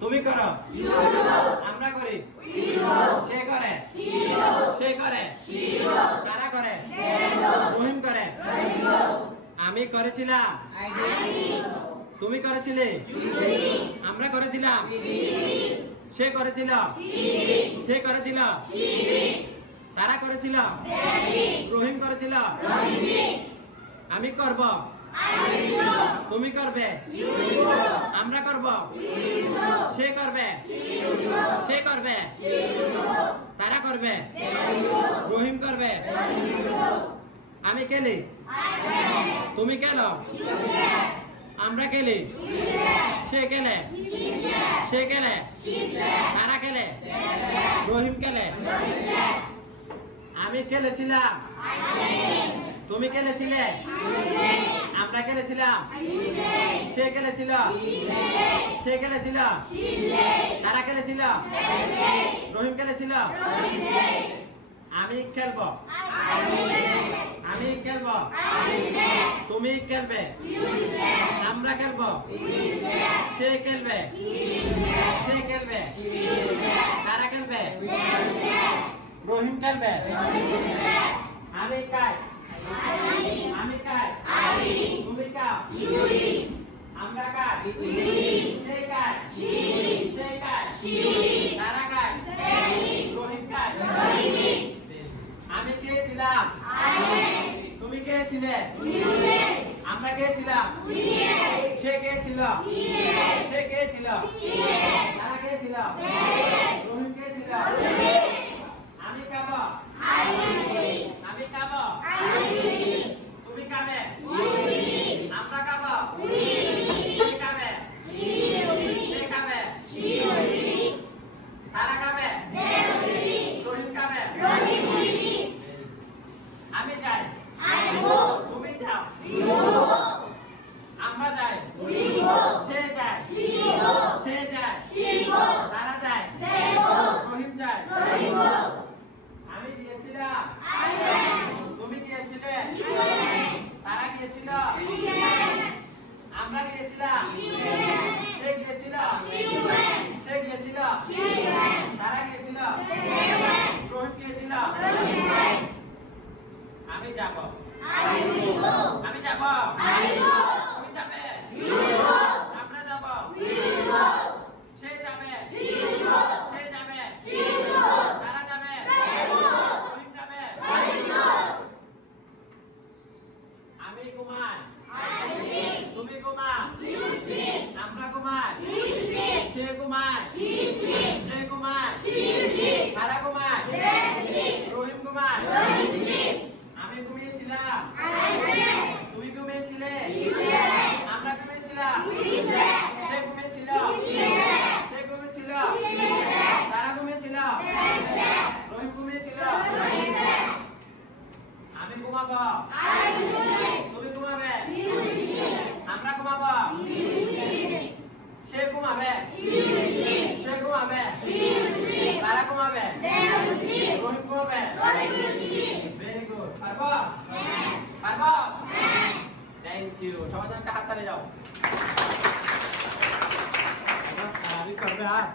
তুমি করো, আমরা করি, সে করে, তারা করে, রহিম করে, আমি করেছিলাম, তুমি করেছিলে, আমরা করেছিলাম, সে করেছিল, তারা করেছিল, রহিম করেছিল, আমি করব, তুমি করবে, আমরা করব, সে করবে, তারা করবে, রহিম করবে, আমি খেলি, তুমি খেলো, আমরা খেলি, সে খেলে, তারা খেলে, রহিম খেলে, আমি খেলেছিলাম, তুমি খেলেছিলে, আমরা খেলেছিলাম, সে খেলেছিল, তারা খেলেছিল, রহিম খেলেছিল, আমি খেলবো, তুমি খেলবে, আমরা খেলবো, সে খেলবে, তারা খেলবে, রহিম খেলবে, আমি খাই, তুমি খাও, আমরা খাই, সে খায়, তারা খায়, রহিম খায়, আমি খেয়েছিলাম, তুমি খেয়েছিলে, আমরা খেয়েছিলাম, সে খেয়েছিল, তারা খেয়েছিল, রহিম খেয়েছিল, আমি খাবো, তুমি খাবে, আমরা খাবো, সে খাবে, তারা খাবে, রহিম খাবে, আমি যাই, তুমি যাও, আমরা যাই, সে যায়, তারা যায়, রহিম যায়, আমি গিয়েছিলাম, তুমি গিয়েছিলে, তারা গিয়েছিল, আমরা গিয়েছিলাম, সে গিয়েছিল, তারা গিয়েছিল, রহিম গিয়েছিল, আমি যাব, তুমি যাবে, আমরা যাব, সে যাবে, তারা যাবে, রহিম যাবে, আমি ঘুমাই, তুমি ঘুমাও, আমরা ঘুমাই, সে ঘুমায়, তারা ঘুমায়, রহিম ঘুমায়, আমি ঘুমিয়েছিলাম, তুমি ঘুমিয়েছিলে, আমরা ঘুমিয়েছিলাম, সে ঘুমিয়েছিল, তারা ঘুমিয়েছিল, রহিম ঘুমিয়েছিল, আমি ঘুমাবো, তুমি ঘুমাবে, আমরা ঘুমাবো, সে ঘুমাবে, তারা ঘুমাবে, রহিম ঘুমাবে, ভেরি গুড, পারবো? থ্যাংক ইউ, সবাই একটা হাত তালে যাও, করবে আর